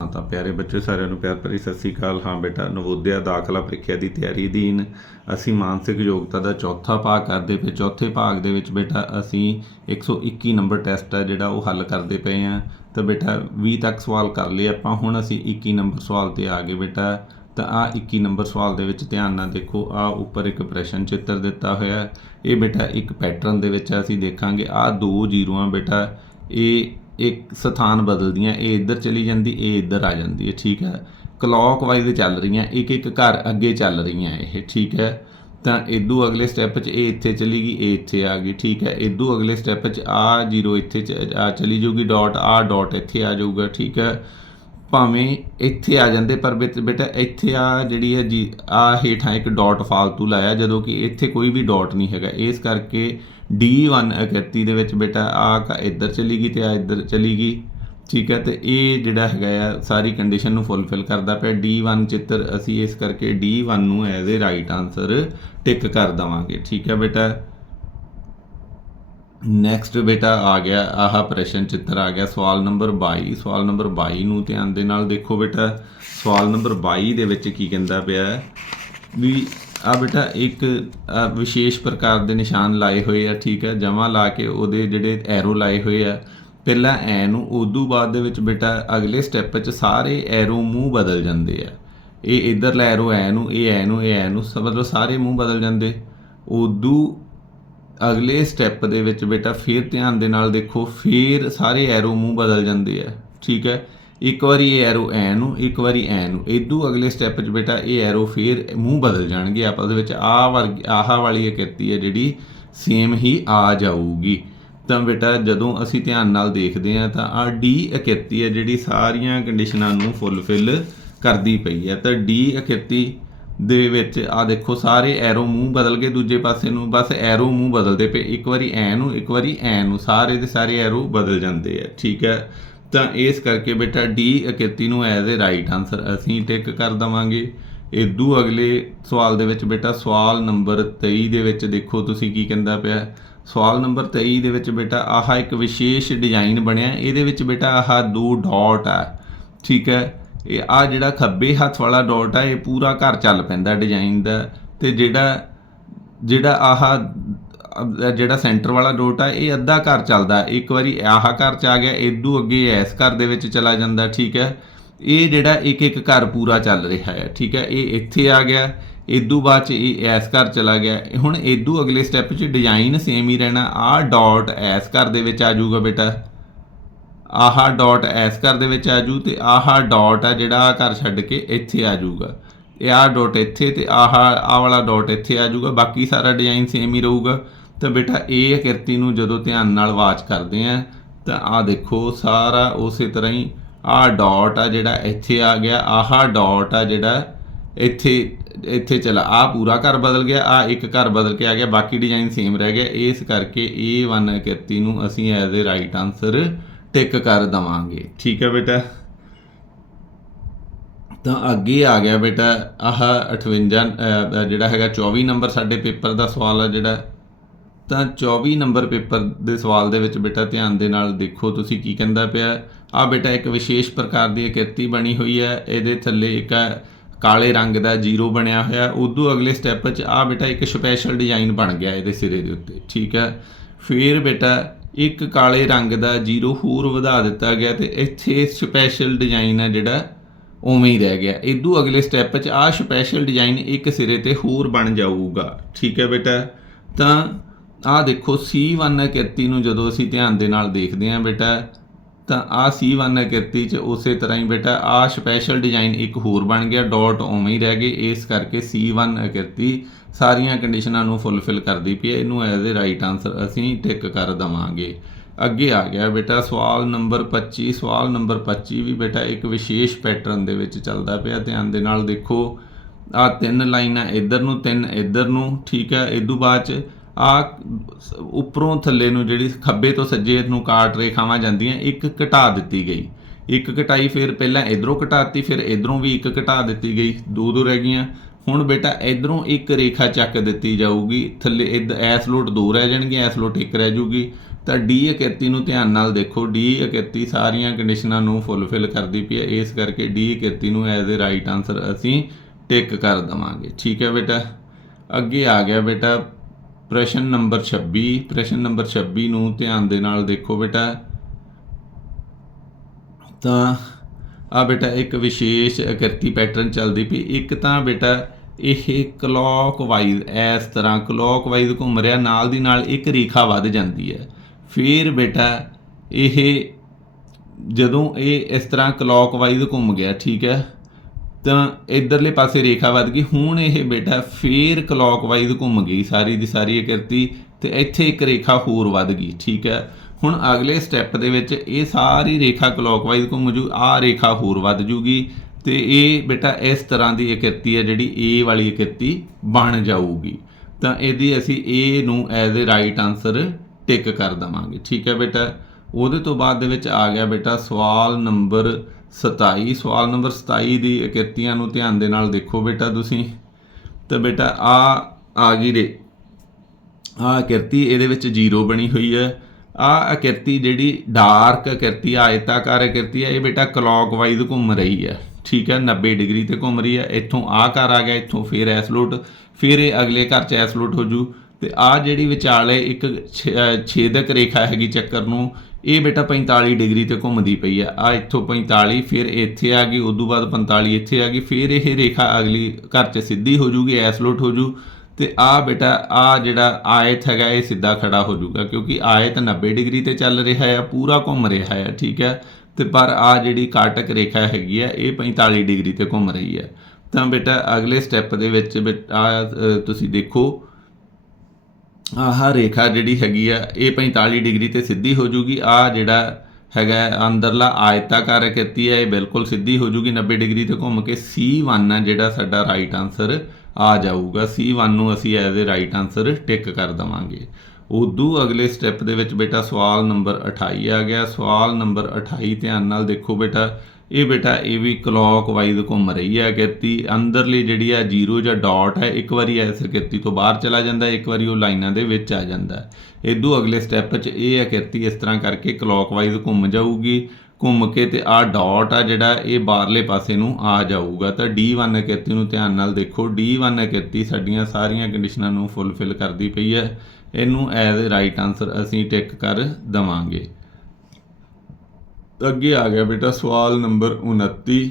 ਹਾਂ ਤਾਂ ਪਿਆਰੇ ਬੱਚੇ, ਸਾਰਿਆਂ ਨੂੰ ਪਿਆਰ ਭਰੀ ਸਤਿ ਸ੍ਰੀ ਅਕਾਲ। ਹਾਂ ਬੇਟਾ, ਨਵੋਦਿਆ ਦਾਖਲਾ ਪ੍ਰੀਖਿਆ ਦੀ ਤਿਆਰੀ ਅਧੀਨ ਅਸੀਂ ਮਾਨਸਿਕ ਯੋਗਤਾ ਦਾ ਚੌਥਾ ਭਾਗ ਕਰਦੇ ਪਏ। ਚੌਥੇ ਭਾਗ ਦੇ ਵਿੱਚ ਬੇਟਾ, ਅਸੀਂ 121 ਨੰਬਰ ਟੈਸਟ ਹੈ ਜਿਹੜਾ ਉਹ ਹੱਲ ਕਰਦੇ ਪਏ ਹਾਂ। ਤਾਂ ਬੇਟਾ 20 ਤੱਕ ਸਵਾਲ ਕਰ ਲਏ ਆਪਾਂ, ਹੁਣ ਅਸੀਂ 21 ਨੰਬਰ ਸਵਾਲ ਤੇ ਆ ਗਏ ਬੇਟਾ। ਤਾਂ ਆ 21 ਨੰਬਰ ਸਵਾਲ ਦੇ ਵਿੱਚ ਧਿਆਨ ਨਾਲ ਦੇਖੋ ਆ ਉੱਪਰ ਇੱਕ ਪ੍ਰਸ਼ਨ ਚਿੱਤਰ ਦਿੱਤਾ ਹੋਇਆ ਇਹ ਬੇਟਾ ਇੱਕ ਪੈਟਰਨ ਦੇ ਵਿੱਚ ਅਸੀਂ ਦੇਖਾਂਗੇ। ਆ ਦੋ ਜ਼ੀਰੋਆਂ ਬੇਟਾ, ਇਹ ਇੱਕ ਸਥਾਨ ਬਦਲਦੀਆਂ ਇਹ ਇੱਧਰ ਚਲੀ ਜਾਂਦੀ, ਇਹ ਇੱਧਰ ਆ ਜਾਂਦੀ ਹੈ, ਠੀਕ ਹੈ? ਕਲੌਕਵਾਈਜ਼ ਚੱਲ ਰਹੀਆਂ, ਇੱਕ ਇੱਕ ਘਰ ਅੱਗੇ ਚੱਲ ਰਹੀਆਂ ਇਹ, ਠੀਕ ਹੈ? ਤਾਂ ਇਦੋਂ ਅਗਲੇ ਸਟੈਪ 'ਚ ਇਹ ਇੱਥੇ ਚਲੀ ਗਈ, ਇਹ ਇੱਥੇ ਆ ਗਈ, ਠੀਕ ਹੈ? ਇਦੋਂ ਅਗਲੇ ਸਟੈਪ 'ਚ ਆ ਜ਼ੀਰੋ ਇੱਥੇ ਚ- ਆ ਚਲੀ ਜਾਊਗੀ ਡਾਟ ਆ ਡਾਟ ਇੱਥੇ ਆ ਜਾਊਗਾ, ਠੀਕ ਹੈ? ਭਾਵੇਂ ਇੱਥੇ ਆ ਜਾਂਦੇ, ਪਰ ਬੇਟ- ਬੇਟਾ ਇੱਥੇ ਆ ਜਿਹੜੀ ਹੈ ਜੀ, ਆ ਹੇਠਾਂ ਇੱਕ ਡਾਟ ਫਾਲਤੂ ਲਾਇਆ, ਜਦੋਂ ਕਿ ਇੱਥੇ ਕੋਈ ਵੀ ਡਾਟ ਨਹੀਂ ਹੈਗਾ, ਇਸ ਕਰਕੇ D1 31 ਦੇ ਵਿੱਚ ਬੇਟਾ, ਆ ਇੱਧਰ ਚਲੀ ਗਈ ਤੇ ਆ ਇੱਧਰ ਚਲੀ ਗਈ। ਠੀਕ ਹੈ, ਤੇ ਇਹ ਜਿਹੜਾ ਹੈਗਾ ਆ, ਸਾਰੀ ਕੰਡੀਸ਼ਨ ਨੂੰ ਫੁੱਲਫਿਲ ਕਰਦਾ ਪਿਆ। D1 ਚਿੱਤਰ ਅਸੀਂ ਇਸ ਕਰਕੇ D1 ਨੂੰ as a right answer tick ਕਰ ਦਵਾਂਗੇ। ਠੀਕ ਹੈ ਬੇਟਾ। ਨੈਕਸਟ ਬੇਟਾ ਆ ਗਿਆ, ਆਹ ਪ੍ਰਸ਼ਨ ਚਿੱਤਰ ਆ ਗਿਆ, ਸਵਾਲ ਨੰਬਰ 22 ਸਵਾਲ ਨੰਬਰ 22 ਨੂੰ ਧਿਆਨ ਦੇ ਨਾਲ ਦੇਖੋ ਬੇਟਾ। ਸਵਾਲ ਨੰਬਰ 22 ਦੇ ਵਿੱਚ ਕੀ ਕਹਿੰਦਾ ਪਿਆ ਵੀ ਆ ਬੇਟਾ, ਇੱਕ ਵਿਸ਼ੇਸ਼ ਪ੍ਰਕਾਰ ਦੇ ਨਿਸ਼ਾਨ ਲਾਏ ਹੋਏ ਆ, ਠੀਕ ਹੈ? ਜਮਾ ਲਾ ਕੇ ਉਹਦੇ ਜਿਹੜੇ ਐਰੋ ਲਾਏ ਹੋਏ ਆ। ਪਹਿਲਾਂ ਐ ਨੂੰ ਉਦੋਂ ਬਾਅਦ ਦੇ ਵਿੱਚ ਬੇਟਾ, ਅਗਲੇ ਸਟੈਪ 'ਚ ਸਾਰੇ ਐਰੋ ਮੂੰਹ ਬਦਲ ਜਾਂਦੇ ਆ। ਇਹ ਇਧਰ ਐਰੋ ਐ ਨੂੰ, ਇਹ ਐ ਨੂੰ, ਇਹ ਐ ਨੂੰ ਸਭ ਮਤਲਬ ਸਾਰੇ ਮੂੰਹ ਬਦਲ ਜਾਂਦੇ। ਉਦੋਂ ਅਗਲੇ ਸਟੈਪ ਦੇ ਵਿੱਚ ਬੇਟਾ, ਫੇਰ ਧਿਆਨ ਦੇ ਨਾਲ ਦੇਖੋ, ਫੇਰ ਸਾਰੇ ਐਰੋ ਮੂੰਹ ਬਦਲ ਜਾਂਦੇ ਆ, ਠੀਕ ਹੈ? ਇੱਕ ਵਾਰੀ ਇਹ ਐਰੋ ਐ ਨੂੰ, ਇੱਕ ਵਾਰੀ ਐ ਨੂੰ। ਇਦੋਂ ਅਗਲੇ ਸਟੈਪ 'ਚ ਬੇਟਾ ਇਹ ਐਰੋ ਫੇਰ ਮੂੰਹ ਬਦਲ ਜਾਣਗੇ। ਆਪਸ ਦੇ ਵਿੱਚ ਆਹ ਵਰਗ, ਆਹ ਵਾਲੀ ਇਹ ਹੈ ਜਿਹੜੀ ਸੇਮ ਹੀ ਆ ਜਾਊਗੀ। ਤਾਂ ਬੇਟਾ ਜਦੋਂ ਅਸੀਂ ਧਿਆਨ ਨਾਲ ਦੇਖਦੇ ਹਾਂ ਤਾਂ ਆ ਡੀ ਇਕੱਤੀ ਹੈ ਜਿਹੜੀ ਸਾਰੀਆਂ ਕੰਡੀਸ਼ਨਾਂ ਨੂੰ ਫੁੱਲਫਿਲ ਕਰਦੀ ਪਈ ਹੈ। ਤਾਂ ਡੀ ਇਕੱਤੀ ਦੇ ਵਿੱਚ ਆ ਦੇਖੋ, ਸਾਰੇ ਐਰੋ ਮੂੰਹ ਬਦਲ ਗਏ ਦੂਜੇ ਪਾਸੇ ਨੂੰ। ਬਸ ਐਰੋ ਮੂੰਹ ਬਦਲਦੇ ਪਏ। ਇੱਕ ਵਾਰੀ ਐ ਨੂੰ, ਇੱਕ ਵਾਰੀ ਐ ਨੂੰ। ਸਾਰੇ ਦੇ ਸਾਰੇ ਐਰੋ ਬਦਲ ਜਾਂਦੇ ਆ। ਠੀਕ ਹੈ? ਤਾਂ ਇਸ ਕਰਕੇ ਬੇਟਾ ਡੀ ਇਕੱਤੀ ਨੂੰ ਐਜ਼ ਅ ਰਾਈਟ ਆਨਸਰ ਅਸੀਂ ਟਿਕ ਕਰ ਦਵਾਂਗੇ। ਇਦੋਂ ਅਗਲੇ ਸਵਾਲ ਦੇ ਵਿੱਚ ਬੇਟਾ ਸਵਾਲ ਨੰਬਰ 23 ਦੇ ਵਿੱਚ ਦੇਖੋ ਤੁਸੀਂ ਕੀ ਕਹਿੰਦਾ ਪਿਆ। ਸਵਾਲ ਨੰਬਰ 23 ਦੇ ਵਿੱਚ ਬੇਟਾ ਆਹ ਇੱਕ ਵਿਸ਼ੇਸ਼ ਡਿਜ਼ਾਈਨ ਬਣਿਆ। ਇਹਦੇ ਵਿੱਚ ਬੇਟਾ ਆਹ ਦੋ ਡਾਟ ਆ। ਠੀਕ ਹੈ? ਇਹ ਆ ਜਿਹੜਾ ਖੱਬੇ ਹੱਥ ਵਾਲਾ ਡਾਟ ਆ, ਇਹ ਪੂਰਾ ਘਰ ਚੱਲ ਪੈਂਦਾ ਡਿਜ਼ਾਈਨ ਦਾ। ਤੇ ਜਿਹੜਾ ਜਿਹੜਾ ਆਹ ਜਿਹੜਾ ਸੈਂਟਰ ਵਾਲਾ ਡੋਟ ਆ, ਇਹ ਅੱਧਾ ਘਰ ਚੱਲਦਾ। ਇੱਕ ਵਾਰੀ ਆਹ ਘਰ ਚ ਆ ਗਿਆ ਇਦੋਂ ਅੱਗੇ ਇਸ ਘਰ ਦੇ ਵਿੱਚ ਚਲਾ ਜਾਂਦਾ, ਠੀਕ ਹੈ? ਇਹ ਜਿਹੜਾ ਇੱਕ ਇੱਕ ਘਰ ਪੂਰਾ ਚੱਲ ਰਿਹਾ ਹੈ, ਠੀਕ ਹੈ? ਇਹ ਇੱਥੇ ਆ ਗਿਆ ਇਦੋਂ ਬਾਅਦ ਚ ਇਹ ਇਸ ਘਰ ਚਲਾ ਗਿਆ। ਹੁਣ ਇਦੋਂ ਅਗਲੇ ਸਟੈਪ 'ਚ ਡਿਜ਼ਾਈਨ ਸੇਮ ਹੀ ਰਹਿਣਾ। ਆਹ ਡਾਟ ਇਸ ਘਰ ਦੇ ਵਿੱਚ ਆ ਜਾਊਗਾ ਬੇਟਾ। ਆਹ ਡਾਟ ਐਸ ਘਰ ਦੇ ਵਿੱਚ ਆ ਜੂ ਤੇ ਆਹ ਡਾਟ ਆ ਜਿਹੜਾ ਆਹ ਘਰ ਛੱਡ ਕੇ ਇੱਥੇ ਆ ਜਾਊਗਾ। ਇਹ ਆਹ ਡਾਟ ਇੱਥੇ ਤੇ ਆਹ ਆਹ ਵਾਲਾ ਡਾਟ ਇੱਥੇ ਆ ਜਾਊਗਾ। ਬਾਕੀ ਸਾਰਾ ਡਿਜ਼ਾਈਨ ਸੇਮ ਹੀ ਰਹੂਗਾ। ਤਾਂ ਬੇਟਾ ਇਹ ਕਿਰਤੀ ਨੂੰ ਜਦੋਂ ਧਿਆਨ ਨਾਲ ਵਾਚ ਕਰਦੇ ਆ, ਤਾਂ ਆਹ ਦੇਖੋ ਸਾਰਾ ਉਸੇ ਤਰ੍ਹਾਂ ਹੀ, ਆਹ ਡਾਟ ਆ ਜਿਹੜਾ ਇੱਥੇ ਆ ਗਿਆ, ਆਹ ਡਾਟ ਆ ਜਿਹੜਾ ਇੱਥੇ ਇੱਥੇ ਚਲਾ ਆ ਪੂਰਾ ਘਰ ਬਦਲ ਗਿਆ ਆ ਇੱਕ ਘਰ ਬਦਲ ਕੇ ਆ ਗਿਆ, ਬਾਕੀ ਡਿਜ਼ਾਈਨ ਸੇਮ ਰਹਿ ਗਿਆ, ਇਸ ਕਰਕੇ ਇਹ 131 ਨੂੰ ਅਸੀਂ as a right answer tick ਕਰ ਦਵਾਂਗੇ। ਠੀਕ ਹੈ ਬੇਟਾ? ਤਾਂ ਅੱਗੇ ਆ ਗਿਆ ਬੇਟਾ, ਆਹ 58 ਜਿਹੜਾ ਹੈਗਾ 24 ਨੰਬਰ ਸਾਡੇ ਪੇਪਰ ਦਾ ਸਵਾਲ ਆ ਜਿਹੜਾ ਤਾਂ 24 ਨੰਬਰ ਪੇਪਰ ਦੇ ਸਵਾਲ ਦੇ ਵਿੱਚ ਬੇਟਾ ਧਿਆਨ ਦੇ ਨਾਲ ਦੇਖੋ ਤੁਸੀਂ ਕੀ ਕਹਿੰਦਾ ਪਿਆ। ਆ ਬੇਟਾ ਇੱਕ ਵਿਸ਼ੇਸ਼ ਪ੍ਰਕਾਰ ਦੀ ਆਕ੍ਰਿਤੀ ਬਣੀ ਹੋਈ ਹੈ, ਇਹਦੇ ਥੱਲੇ ਇੱਕ ਕਾਲੇ ਰੰਗ ਦਾ ਜ਼ੀਰੋ ਬਣਿਆ ਹੋਇਆ। ਉਦੋਂ ਅਗਲੇ ਸਟੈਪ 'ਚ ਆ ਬੇਟਾ ਇੱਕ ਸਪੈਸ਼ਲ ਡਿਜ਼ਾਈਨ ਬਣ ਗਿਆ ਇਹਦੇ ਸਿਰੇ ਦੇ ਉੱਤੇ, ਠੀਕ ਹੈ? ਫਿਰ ਬੇਟਾ ਇੱਕ ਕਾਲੇ ਰੰਗ ਦਾ ਜ਼ੀਰੋ ਹੋਰ ਵਧਾ ਦਿੱਤਾ ਗਿਆ ਤੇ ਇੱਥੇ ਸਪੈਸ਼ਲ ਡਿਜ਼ਾਈਨ ਹੈ ਜਿਹੜਾ ਉਵੇਂ ਹੀ ਰਹਿ ਗਿਆ। ਇਦੋਂ ਅਗਲੇ ਸਟੈਪ 'ਚ ਆ ਸਪੈਸ਼ਲ ਡਿਜ਼ਾਈਨ ਇੱਕ ਸਿਰੇ ਤੇ ਹੋਰ ਬਣ ਜਾਊਗਾ, ਠੀਕ ਹੈ ਬੇਟਾ? ਤਾਂ ਆਹ ਦੇਖੋ C1 ਕਿਰਤੀ ਨੂੰ ਜਦੋਂ ਅਸੀਂ ਧਿਆਨ ਦੇ ਨਾਲ ਦੇਖਦੇ ਹਾਂ ਬੇਟਾ, ਤਾਂ ਆ C1 ਕਿਰਤੀ 'ਚ ਉਸੇ ਤਰ੍ਹਾਂ ਹੀ ਬੇਟਾ ਆ ਸਪੈਸ਼ਲ ਡਿਜ਼ਾਈਨ ਇੱਕ ਹੋਰ ਬਣ ਗਿਆ ਡਾਟ ਉਵੇਂ ਹੀ ਰਹਿ ਗਏ, ਇਸ ਕਰਕੇ C1 ਕਿਰਤੀ ਸਾਰੀਆਂ ਕੰਡੀਸ਼ਨਾਂ ਨੂੰ ਫੁੱਲਫਿਲ ਕਰਦੀ ਪਈ ਹੈ। ਇਹਨੂੰ ਐਜ਼ ਅ ਰਾਈਟ ਆਨਸਰ ਅਸੀਂ ਟਿਕ ਕਰ ਦਵਾਂਗੇ। ਅੱਗੇ ਆ ਗਿਆ ਬੇਟਾ, ਸਵਾਲ ਨੰਬਰ 25 ਸਵਾਲ ਨੰਬਰ 25 ਵੀ ਬੇਟਾ ਇੱਕ ਵਿਸ਼ੇਸ਼ ਪੈਟਰਨ ਦੇ ਵਿੱਚ ਚੱਲਦਾ ਪਿਆ। ਧਿਆਨ ਦੇ ਨਾਲ ਦੇਖੋ ਆ ਤਿੰਨ ਲਾਈਨਾਂ ਇੱਧਰ ਨੂੰ, ਤਿੰਨ ਇੱਧਰ ਨੂੰ, ਠੀਕ ਹੈ ਇਦੋਂ ਬਾਅਦ ਚ ਆ ਉੱਪਰੋਂ ਥੱਲੇ ਨੂੰ ਜਿਹੜੀ ਖੱਬੇ ਤੋਂ ਸੱਜੇ ਨੂੰ ਕਾਟ ਰੇਖਾਵਾਂ ਜਾਂਦੀਆਂ, ਇੱਕ ਘਟਾ ਦਿੱਤੀ ਗਈ। ਇੱਕ ਘਟਾਈ ਫਿਰ ਪਹਿਲਾਂ ਇਧਰੋਂ ਘਟਾਤੀ, ਫਿਰ ਇਧਰੋਂ ਵੀ ਇੱਕ ਘਟਾ ਦਿੱਤੀ ਗਈ। ਦੋ ਦੋ ਰਹਿ ਗਈਆਂ। ਹੁਣ ਬੇਟਾ ਇਧਰੋਂ ਇੱਕ ਰੇਖਾ ਚੱਕ ਦਿੱਤੀ ਜਾਊਗੀ। ਥੱਲੇ ਇਧ, ਐਸ ਲੋਟ ਦੋ ਰਹਿ ਜਾਣਗੀਆਂ, ਐਸ ਲੋਟ ਇੱਕ ਰਹਿ ਜੂਗੀ। ਤਾਂ D31 ਨੂੰ ਧਿਆਨ ਨਾਲ ਦੇਖੋ। D31 ਸਾਰੀਆਂ ਕੰਡੀਸ਼ਨਾਂ ਨੂੰ ਫੁੱਲਫਿਲ ਕਰਦੀ ਪਈ ਹੈ। ਇਸ ਕਰਕੇ D31 ਨੂੰ ਐਜ਼ ਅ ਰਾਈਟ ਆਨਸਰ ਅਸੀਂ ਟਿਕ ਕਰ ਦਵਾਂਗੇ। ਠੀਕ ਹੈ ਬੇਟਾ? ਅੱਗੇ ਆ ਗਿਆ ਬੇਟਾ। ਪ੍ਰਸ਼ਨ ਨੰਬਰ 26 ਪ੍ਰਸ਼ਨ ਨੰਬਰ 26 ਨੂੰ ਧਿਆਨ ਦੇ ਨਾਲ ਦੇਖੋ ਬੇਟਾ। ਤਾਂ ਆ ਬੇਟਾ ਇੱਕ ਵਿਸ਼ੇਸ਼ ਆਕ੍ਰਿਤੀ ਪੈਟਰਨ ਚੱਲਦੀ ਪਈ। ਇੱਕ ਤਾਂ ਬੇਟਾ ਇਹ ਕਲੌਕ ਵਾਈਜ਼ ਇਸ ਤਰ੍ਹਾਂ ਕਲੌਕ ਵਾਈਜ਼ ਘੁੰਮ ਰਿਹਾ, ਨਾਲ ਦੀ ਨਾਲ ਇੱਕ ਰੇਖਾ ਵੱਧ ਜਾਂਦੀ ਹੈ। ਫਿਰ ਬੇਟਾ ਇਹ ਜਦੋਂ ਇਹ ਇਸ ਤਰ੍ਹਾਂ ਕਲੌਕ ਵਾਈਜ਼ ਘੁੰਮ ਗਿਆ, ਠੀਕ ਹੈ। ਤਾਂ ਇਧਰਲੇ ਪਾਸੇ ਰੇਖਾ ਵੱਧ ਗਈ। ਹੁਣ ਇਹ ਬੇਟਾ ਫੇਰ ਕਲੌਕਵਾਈਜ਼ ਘੁੰਮ ਗਈ, ਸਾਰੀ ਦੀ ਸਾਰੀ ਆਕ੍ਰਿਤੀ ਤੇ ਇੱਥੇ ਇੱਕ ਰੇਖਾ ਹੋਰ ਵੱਧ ਗਈ, ਠੀਕ ਹੈ? ਹੁਣ ਅਗਲੇ ਸਟੈਪ ਦੇ ਵਿੱਚ ਇਹ ਸਾਰੀ ਰੇਖਾ ਕਲੌਕਵਾਈਜ਼ ਘੁੰਮ ਜੂ, ਆ ਰੇਖਾ ਹੋਰ ਵੱਧ ਜੂਗੀ, ਤੇ ਇਹ ਬੇਟਾ ਇਸ ਤਰ੍ਹਾਂ ਦੀ ਆਕ੍ਰਿਤੀ ਹੈ ਜਿਹੜੀ A ਵਾਲੀ ਆਕ੍ਰਿਤੀ ਬਣ ਜਾਊਗੀ। ਤਾਂ ਇਹਦੀ ਅਸੀਂ A ਨੂੰ as a right answer tick ਕਰ ਦਵਾਂਗੇ, ਠੀਕ ਹੈ ਬੇਟਾ? ਉਹਦੇ ਤੋਂ ਬਾਅਦ ਦੇ ਵਿੱਚ ਆ ਗਿਆ ਬੇਟਾ ਸਵਾਲ ਨੰਬਰ 27 ਸਵਾਲ ਨੰਬਰ 27 ਦੀ ਆਕ੍ਰਿਤੀਆਂ ਨੂੰ ਧਿਆਨ ਦੇ ਨਾਲ ਦੇਖੋ ਬੇਟਾ ਤੁਸੀਂ। ਤਾਂ ਬੇਟਾ ਆ ਆ ਗਈ ਰੇ। ਆ ਆਕ੍ਰਿਤੀ ਇਹਦੇ ਵਿੱਚ ਜ਼ੀਰੋ ਬਣੀ ਹੋਈ ਹੈ। ਆ ਆਕ੍ਰਿਤੀ ਜਿਹੜੀ ਡਾਰਕ ਆਕ੍ਰਿਤੀ ਆਇਤਾਕਾਰ ਆਕ੍ਰਿਤੀ ਹੈ, ਇਹ ਬੇਟਾ ਕਲੌਕਵਾਈਜ਼ ਘੁੰਮ ਰਹੀ ਹੈ। ਠੀਕ ਹੈ 90 ਡਿਗਰੀ ਤੇ ਘੁੰਮ ਰਹੀ ਹੈ। ਇੱਥੋਂ ਆ ਘਰ ਆ ਗਿਆ, ਇੱਥੋਂ ਫੇਰ ਐਸਲੋਟ ਫਿਰ ਇਹ ਅਗਲੇ ਘਰ ਚ ਐਸਲੋਟ ਹੋ ਜੂ। ਤੇ ਆ ਜਿਹੜੀ ਵਿਚਾਲੇ ਇੱਕ ਛੇ- ਛੇਦਕ ਰੇਖਾ ਹੈਗੀ ਚੱਕਰ ਨੂੰ ਇਹ ਬੇਟਾ 45 ਡਿਗਰੀ ਤੇ ਘੁੰਮਦੀ ਪਈ ਆ। ਆ ਇੱਥੋਂ 45 ਫਿਰ ਇੱਥੇ ਆ ਗਈ ਉਦੋਂ ਬਾਅਦ 45 ਇੱਥੇ ਆ ਗਈ ਫਿਰ ਇਹ ਰੇਖਾ ਅਗਲੀ ਘਰ 'ਚ ਸਿੱਧੀ ਹੋ ਜੂਗੀ ਐਸਲੋਟ ਹੋ ਜੂ। ਤੇ ਆ ਬੇਟਾ ਆ ਜਿਹੜਾ ਆਇਤ ਹੈਗਾ ਇਹ ਸਿੱਧਾ ਖੜਾ ਹੋ ਜੂਗਾ ਕਿਉਂਕਿ ਆਇਤ 90 ਡਿਗਰੀ ਤੇ ਚੱਲ ਰਿਹਾ ਹੈ ਪੂਰਾ ਘੁੰਮ ਰਿਹਾ ਹੈ ਠੀਕ ਹੈ ਤੇ ਪਰ ਆ ਜਿਹੜੀ ਕਾਟਕ ਰੇਖਾ ਹੈਗੀ ਆ ਇਹ 45 ਡਿਗਰੀ ਤੇ ਘੁੰਮ ਰਹੀ ਹੈ ਤਾਂ ਬੇਟਾ ਅਗਲੇ ਸਟੈਪ ਦੇ ਵਿੱਚ ਬੇਟਾ ਅ, ਤੁਸੀਂ ਦੇਖੋ ਆਹ ਰੇਖਾ ਜਿਹੜੀ ਹੈਗੀ ਆ ਇਹ 45 ਡਿਗਰੀ ਤੇ ਸਿੱਧੀ ਹੋ ਜੂਗੀ। ਆ ਜਿਹੜਾ ਹੈਗਾ ਹੈ, ਅੰਦਰਲਾ ਆਇਤਾਕਾਰ ਆਕ੍ਰਿਤੀ ਹੈ ਇਹ ਬਿਲਕੁਲ ਸਿੱਧੀ ਹੋ ਜੂਗੀ। 90 ਡਿਗਰੀ ਤੇ ਘੁੰਮ ਕੇ C1 ਆ ਜਿਹੜਾ ਸਾਡਾ ਰਾਈਟ ਆਨਸਰ ਆ ਜਾਊਗਾ। C1 ਨੂੰ ਅਸੀਂ as a right answer tick ਕਰ ਦਵਾਂਗੇ। ਉਦੋਂ ਅਗਲੇ ਸਟੈਪ ਦੇ ਵਿੱਚ ਬੇਟਾ ਸਵਾਲ ਨੰਬਰ 28 ਆ ਗਿਆ। ਸਵਾਲ ਨੰਬਰ 28 ਧਿਆਨ ਨਾਲ ਦੇਖੋ ਬੇਟਾ। ਇਹ ਬੇਟਾ, ਇਹ ਵੀ ਕਲੌਕ ਵਾਈਜ਼ ਘੁੰਮ ਰਹੀ ਹੈ ਆਕ੍ਰਿਤੀ ਅੰਦਰਲੀ ਜਿਹੜੀ ਹੈ ਜ਼ੀਰੋ ਜਾਂ ਡਾਟ ਹੈ, ਇੱਕ ਵਾਰੀ ਇਸ ਆਕ੍ਰਿਤੀ ਤੋਂ ਬਾਹਰ ਚਲਾ ਜਾਂਦਾ ਇੱਕ ਵਾਰੀ ਉਹ ਲਾਈਨਾਂ ਦੇ ਵਿੱਚ ਆ ਜਾਂਦਾ ਹੈ। ਇਦੋਂ ਅਗਲੇ ਸਟੈਪ 'ਚ ਇਹ ਆਕ੍ਰਿਤੀ ਇਸ ਤਰ੍ਹਾਂ ਕਰਕੇ ਕਲੌਕ ਵਾਈਜ਼ ਘੁੰਮ ਜਾਊਗੀ। ਘੁੰਮ ਕੇ ਤੇ ਆ ਡਾਟ ਆ ਜਿਹੜਾ, ਇਹ ਬਾਹਰਲੇ ਪਾਸੇ ਨੂੰ ਆ ਜਾਊਗਾ। ਤਾਂ D1 ਆਕ੍ਰਿਤੀ ਨੂੰ ਧਿਆਨ ਨਾਲ ਦੇਖੋ। D1 ਆਕ੍ਰਿਤੀ ਸਾਡੀਆਂ ਸਾਰੀਆਂ ਕੰਡੀਸ਼ਨਾਂ ਨੂੰ ਫੁੱਲਫਿਲ ਕਰਦੀ ਪਈ ਹੈ। ਇਹਨੂੰ ਐਜ਼ ਰਾਈਟ ਆਨਸਰ ਅਸੀਂ ਟਿਕ ਕਰ ਦਵਾਂਗੇ। ਅੱਗੇ ਆ ਗਿਆ ਬੇਟਾ, ਸਵਾਲ ਨੰਬਰ 29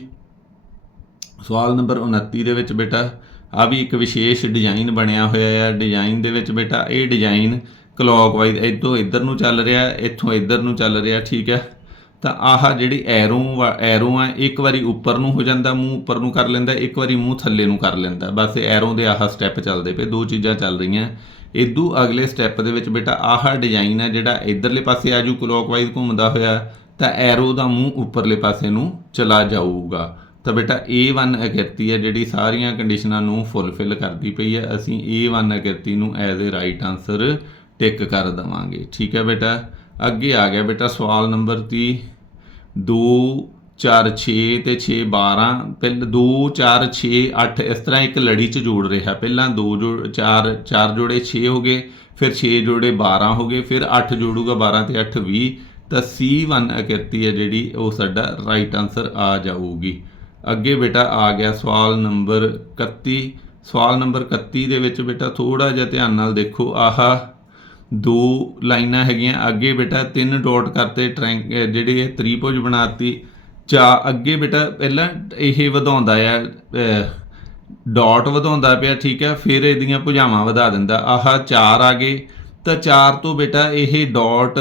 ਸਵਾਲ ਨੰਬਰ 29 ਦੇ ਵਿੱਚ ਬੇਟਾ ਆ ਵੀ ਇੱਕ ਵਿਸ਼ੇਸ਼ ਡਿਜ਼ਾਈਨ ਬਣਿਆ ਹੋਇਆ ਹੈ ਡਿਜ਼ਾਈਨ ਦੇ ਵਿੱਚ ਬੇਟਾ, ਇਹ ਡਿਜ਼ਾਈਨ ਕਲੌਕਵਾਈਜ਼ ਇੱਥੋਂ ਇੱਧਰ ਨੂੰ ਚੱਲ ਰਿਹਾ, ਇੱਥੋਂ ਇੱਧਰ ਨੂੰ ਚੱਲ ਰਿਹਾ, ਠੀਕ ਹੈ? ਤਾਂ ਆਹ ਜਿਹੜੀ ਐਰੋ ਐਰੋ ਆ, ਇੱਕ ਵਾਰੀ ਉੱਪਰ ਨੂੰ ਹੋ ਜਾਂਦਾ, ਮੂੰਹ ਉੱਪਰ ਨੂੰ ਕਰ ਲੈਂਦਾ, ਇੱਕ ਵਾਰੀ ਮੂੰਹ ਥੱਲੇ ਨੂੰ ਕਰ ਲੈਂਦਾ। ਬਸ ਐਰੋ ਦੇ ਆਹ ਸਟੈਪ ਚੱਲਦੇ ਪਏ, ਦੋ ਚੀਜ਼ਾਂ ਚੱਲ ਰਹੀਆਂ। ਇਦੋਂ ਅਗਲੇ ਸਟੈਪ ਦੇ ਵਿੱਚ ਬੇਟਾ, ਆਹ ਡਿਜ਼ਾਈਨ ਹੈ ਜਿਹੜਾ ਇਧਰਲੇ ਪਾਸੇ ਆਜੂ ਕਲੌਕਵਾਈਜ਼ ਘੁੰਮਦਾ ਹੋਇਆ। ਤਾਂ ਐਰੋ ਦਾ ਮੂੰਹ ਉੱਪਰਲੇ ਪਾਸੇ ਨੂੰ ਚਲਾ ਜਾਊਗਾ। ਤਾਂ ਬੇਟਾ A1 ਆਕ੍ਰਿਤੀ ਹੈ, ਜਿਹੜੀ ਸਾਰੀਆਂ ਕੰਡੀਸ਼ਨਾਂ ਨੂੰ ਫੁੱਲਫਿਲ ਕਰਦੀ ਪਈ ਹੈ। ਅਸੀਂ A1 ਆਕ੍ਰਿਤੀ ਨੂੰ as a right answer tick ਕਰ ਦਵਾਂਗੇ। ਠੀਕ ਹੈ ਬੇਟਾ? ਅੱਗੇ ਆ ਗਿਆ ਬੇਟਾ ਸਵਾਲ ਨੰਬਰ 30 2 4 6 ਤੇ 6 12 ਪਹਿਲ 2 4 6 8 ਇਸ ਤਰ੍ਹਾਂ ਇੱਕ ਲੜੀ 'ਚ ਜੋੜ ਰਿਹਾ। ਪਹਿਲਾਂ 2 ਜੋੜ 4 4 ਜੋੜੇ 6 ਹੋ ਗਏ, ਫਿਰ 6 ਜੋੜੇ 12 ਹੋ ਗਏ, ਫਿਰ 8 ਜੋੜੂਗਾ 12 ਤੇ 8 20 ਤਾਂ C1 ਆਕ੍ਰਿਤੀ ਹੈ ਜਿਹੜੀ ਉਹ ਸਾਡਾ ਰਾਈਟ ਆਨਸਰ ਆ ਜਾਊਗੀ। ਅੱਗੇ ਬੇਟਾ ਆ ਗਿਆ ਸਵਾਲ ਨੰਬਰ 31 ਸਵਾਲ ਨੰਬਰ 31 ਦੇ ਵਿੱਚ ਬੇਟਾ ਥੋੜਾ ਜਿਹਾ ਧਿਆਨ ਨਾਲ ਦੇਖੋ। ਆਹਾ, ਦੋ ਲਾਈਨਾਂ ਹੈਗੀਆਂ। ਅੱਗੇ ਬੇਟਾ ਤਿੰਨ ਡਾਟ ਕਰਤੇ ਟ੍ਰਾਇੰਗ ਜਿਹੜੀ ਇਹ ਤ੍ਰਿਭੁਜ ਬਣਾਤੀ। ਚਾ, ਅੱਗੇ ਬੇਟਾ ਪਹਿਲਾਂ ਇਹ ਵਧਾਉਂਦਾ ਆ ਡਾਟ ਵਧਾਉਂਦਾ ਪਿਆ, ਠੀਕ ਹੈ। ਫਿਰ ਇਹਦੀਆਂ ਭੁਜਾਵਾਂ ਵਧਾ ਦਿੰਦਾ। ਆਹਾ 4 ਆ ਗਏ। ਤਾਂ 4 ਤੋਂ ਬੇਟਾ ਇਹ ਡਾਟ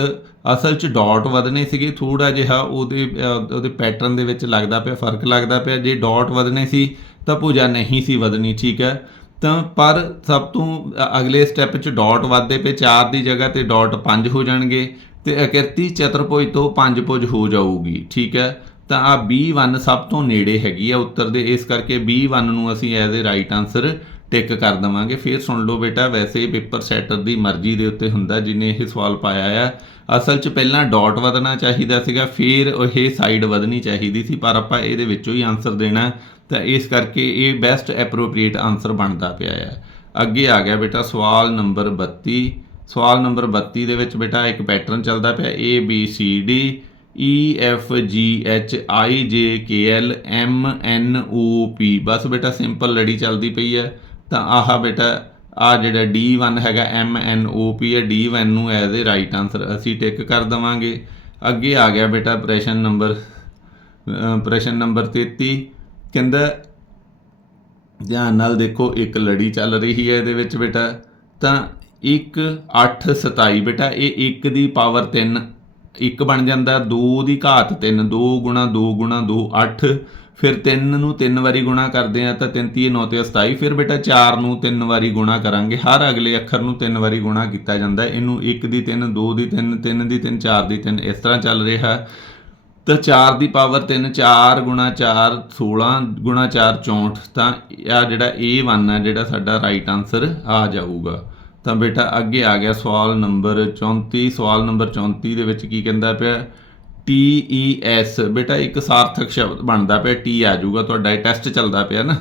ਅਸਲ 'ਚ ਡਾਟ ਵਧਨੇ ਸੀਗੇ ਥੋੜਾ ਜਿਹਾ ਉਹਦੇ ਉਹਦੇ ਪੈਟਰਨ ਦੇ ਵਿੱਚ ਲੱਗਦਾ ਪਿਆ, ਫ਼ਰਕ ਲੱਗਦਾ ਪਿਆ। ਜੇ ਡਾਟ ਵਧਨੇ ਸੀ, ਤਾਂ ਭੁਜਾ ਨਹੀਂ ਸੀ ਵਧਣੀ, ਠੀਕ ਹੈ। ਤਾਂ ਪਰ ਸਭ ਤੋਂ ਅਗਲੇ ਸਟੈਪ 'ਚ ਡਾਟ ਵੱਧਦੇ ਪਏ 4 ਦੀ ਜਗ੍ਹਾ ਤੇ ਡਾਟ 5 ਹੋ ਜਾਣਗੇ। ਤੇ ਆਕ੍ਰਿਤੀ ਚਤੁਰਭੁਜ ਤੋਂ ਪੰਜ ਭੁਜ ਹੋ ਜਾਊਗੀ, ਠੀਕ ਹੈ। ਤਾਂ ਆ B1 ਸਭ ਤੋਂ ਨੇੜੇ ਹੈਗੀ ਆ ਉੱਤਰ ਦੇ, ਇਸ ਕਰਕੇ B1 ਨੂੰ ਅਸੀਂ as a right answer tick ਕਰ ਦਵਾਂਗੇ। ਫਿਰ ਸੁਣ ਲਓ ਬੇਟਾ, ਵੈਸੇ ਪੇਪਰ ਸੈਟਰ ਦੀ ਮਰਜ਼ੀ ਦੇ ਉੱਤੇ ਹੁੰਦਾ, ਜਿਨੇ ਇਹ ਸਵਾਲ ਪਾਇਆ ਆ। ਅਸਲ 'ਚ ਪਹਿਲਾਂ ਡਾਟ ਵਧਣਾ ਚਾਹੀਦਾ ਸੀਗਾ, ਫਿਰ ਇਹ ਸਾਈਡ ਵਧਣੀ ਚਾਹੀਦੀ ਸੀ, ਪਰ ਆਪਾਂ ਇਹਦੇ ਵਿੱਚੋਂ ਹੀ ਆਨਸਰ ਦੇਣਾ। ਤਾਂ ਇਸ ਕਰਕੇ ਇਹ ਬੈਸਟ ਐਪਰੋਪ੍ਰੀਏਟ ਆਨਸਰ ਬਣਦਾ ਪਿਆ ਆ। ਅੱਗੇ ਆ ਗਿਆ ਬੇਟਾ, ਸਵਾਲ ਨੰਬਰ 32 ਸਵਾਲ ਨੰਬਰ 32 ਦੇ ਵਿੱਚ ਬੇਟਾ ਇੱਕ ਪੈਟਰਨ ਚੱਲਦਾ ਪਿਆ, A, B, C, D E F, G, H, I, J, K, L, M, N, O, P ਬਸ ਬੇਟਾ ਸਿੰਪਲ ਲੜੀ ਚੱਲਦੀ ਪਈ ਹੈ ਤਾਂ ਆਹ ਬੇਟਾ ਆ ਜਿਹੜਾ D1 ਹੈਗਾ, M N O P ਹੈ D1 ਨੂੰ ਐਜ਼ ਅ ਰਾਈਟ ਆਨਸਰ ਅਸੀਂ ਟਿਕ ਕਰ ਦਵਾਂਗੇ। ਅੱਗੇ ਆ ਗਿਆ ਬੇਟਾ ਪ੍ਰਸ਼ਨ ਨੰਬਰ ਪ੍ਰਸ਼ਨ ਨੰਬਰ 33 ਕਹਿੰਦਾ, ਧਿਆਨ ਨਾਲ ਦੇਖੋ, ਇੱਕ ਲੜੀ ਚੱਲ ਰਹੀ ਹੈ ਇਹਦੇ ਵਿੱਚ ਬੇਟਾ। ਤਾਂ 1 8 27 ਬੇਟਾ, ਇਹ 1 ਦੀ ਪਾਵਰ 3 1 ਬਣ ਜਾਂਦਾ 2 ਦੀ ਘਾਤ 3 2 ਗੁਣਾ 2 ਗੁਣਾ 2 8 ਫਿਰ 3 ਨੂੰ 3 ਵਾਰੀ ਗੁਣਾ ਕਰਦੇ ਆ ਤਾਂ 3 3 9 ਤੇ 27 ਫਿਰ ਬੇਟਾ 4 ਨੂੰ 3 ਵਾਰੀ ਗੁਣਾ ਕਰਾਂਗੇ। ਹਰ ਅਗਲੇ ਅੱਖਰ ਨੂੰ 3 ਵਾਰੀ ਗੁਣਾ ਕੀਤਾ ਜਾਂਦਾ ਇਹਨੂੰ 1 ਦੀ 3 2 ਦੀ 3 3 ਦੀ 3 4 ਦੀ 3 ਇਸ ਤਰ੍ਹਾਂ ਚੱਲ ਰਿਹਾ। ਤਾਂ 4 ਦੀ ਪਾਵਰ 3 4 ਗੁਣਾ 4 16 ਗੁਣਾ 4 64 ਤਾਂ ਆ ਜਿਹੜਾ A1 ਹੈ, ਜਿਹੜਾ ਸਾਡਾ ਰਾਈਟ ਆਨਸਰ ਆ ਜਾਊਗਾ। ਤਾਂ ਬੇਟਾ ਅੱਗੇ ਆ ਗਿਆ ਸਵਾਲ ਨੰਬਰ 34 ਸਵਾਲ ਨੰਬਰ 34 ਦੇ ਵਿੱਚ ਕੀ ਕਹਿੰਦਾ ਪਿਆ? ਟੀ ਈ S, ਬੇਟਾ ਇੱਕ ਸਾਰਥਕ ਸ਼ਬਦ ਬਣਦਾ ਪਿਆ ਟੀ ਆ ਜਾਊਗਾ, ਤੁਹਾਡਾ ਇਹ ਟੈਸਟ ਚੱਲਦਾ ਪਿਆ ਨਾ।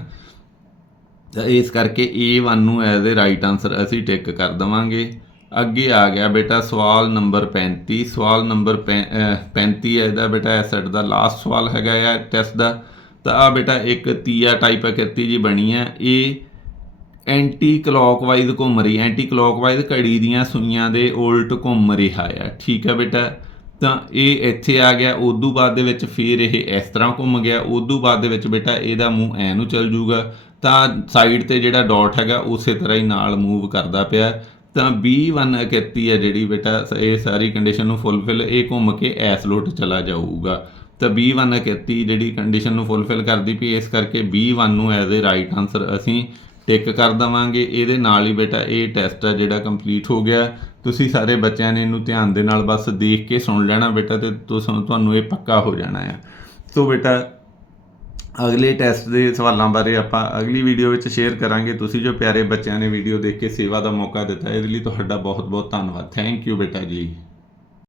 ਤਾਂ ਇਸ ਕਰਕੇ A1 ਨੂੰ ਐਜ਼ ਅ ਰਾਈਟ ਆਨਸਰ ਅਸੀਂ ਟਿਕ ਕਰ ਦਵਾਂਗੇ। ਅੱਗੇ ਆ ਗਿਆ ਬੇਟਾ ਸਵਾਲ ਨੰਬਰ 35 ਸਵਾਲ ਨੰਬਰ ਪੈ- ਅਹ 35 ਹੈ ਇਹਦਾ ਬੇਟਾ, ਇਹ ਦਾ ਲਾਸਟ ਸਵਾਲ ਹੈਗਾ ਆ ਟੈਸਟ ਦਾ। ਤਾਂ ਆ ਬੇਟਾ ਇੱਕ ਤੀਆ ਟਾਈਪ ਆਕ੍ਰਿਤੀ ਜੀ ਬਣੀ ਹੈ ਇਹ ਐਂਟੀ ਕਲੌਕਵਾਈਜ਼ ਘੁੰਮ ਰਹੀ ਐਂਟੀ ਕਲੌਕਵਾਈਜ਼ ਘੜੀ ਦੀਆਂ ਸੂਈਆਂ ਦੇ ਉਲਟ ਘੁੰਮ ਰਿਹਾ ਆ। ਠੀਕ ਹੈ ਬੇਟਾ। ਤਾਂ ਇਹ ਇੱਥੇ ਆ ਗਿਆ। ਉਦੋਂ ਬਾਅਦ ਦੇ ਵਿੱਚ ਫਿਰ ਇਹ ਇਸ ਤਰ੍ਹਾਂ ਘੁੰਮ ਗਿਆ। ਉਦੋਂ ਬਾਅਦ ਦੇ ਵਿੱਚ ਬੇਟਾ, ਇਹਦਾ ਮੂੰਹ ਐ ਨੂੰ ਚੱਲ ਜੂਗਾ ਤਾਂ ਸਾਈਡ ਤੇ ਜਿਹੜਾ ਡਾਟ ਹੈਗਾ, ਉਸੇ ਤਰ੍ਹਾਂ ਹੀ ਨਾਲ ਮੂਵ ਕਰਦਾ ਪਿਆ। ਤਾਂ B1 ਇਕੱਤੀ ਹੈ ਜਿਹੜੀ ਬੇਟਾ ਸ- ਇਹ ਸਾਰੀ ਕੰਡੀਸ਼ਨ ਨੂੰ ਫੁੱਲਫਿਲ ਇਹ ਘੁੰਮ ਕੇ ਐਸ ਲੋਟ ਚਲਾ ਜਾਊਗਾ। ਤਾਂ B1 ਇਕੱਤੀ ਜਿਹੜੀ ਕੰਡੀਸ਼ਨ ਨੂੰ ਫੁੱਲਫਿਲ ਕਰਦੀ ਪਈ, ਇਸ ਕਰਕੇ B1 ਨੂੰ ਐਜ਼ ਅ ਰਾਈਟ ਆਨਸਰ ਅਸੀਂ ਟਿਕ ਕਰ ਦਵਾਂਗੇ। ਇਹਦੇ ਨਾਲ ਹੀ ਬੇਟਾ, ਇਹ ਟੈਸਟ ਆ ਜਿਹੜਾ ਕੰਪਲੀਟ ਹੋ ਗਿਆ। ਤੁਸੀਂ ਸਾਰੇ ਬੱਚਿਆਂ ਨੇ ਇਹਨੂੰ ਧਿਆਨ ਦੇ ਨਾਲ ਬਸ ਦੇਖ ਕੇ ਸੁਣ ਲੈਣਾ ਬੇਟਾ ਤੇ ਤੁਹਾਨੂੰ ਇਹ ਪੱਕਾ ਹੋ ਜਾਣਾ ਹੈ ਸੋ ਬੇਟਾ, ਅਗਲੇ ਟੈਸਟ ਦੇ ਸਵਾਲਾਂ ਬਾਰੇ ਆਪਾਂ ਅਗਲੀ ਵੀਡੀਓ ਵਿੱਚ ਸ਼ੇਅਰ ਕਰਾਂਗੇ। ਤੁਸੀਂ ਜੋ ਪਿਆਰੇ ਬੱਚਿਆਂ ਨੇ ਵੀਡੀਓ ਦੇਖ ਕੇ ਸੇਵਾ ਦਾ ਮੌਕਾ ਦਿੱਤਾ, ਇਹਦੇ ਲਈ ਤੁਹਾਡਾ ਬਹੁਤ ਬਹੁਤ ਧੰਨਵਾਦ। ਥੈਂਕ ਯੂ ਬੇਟਾ ਜੀ।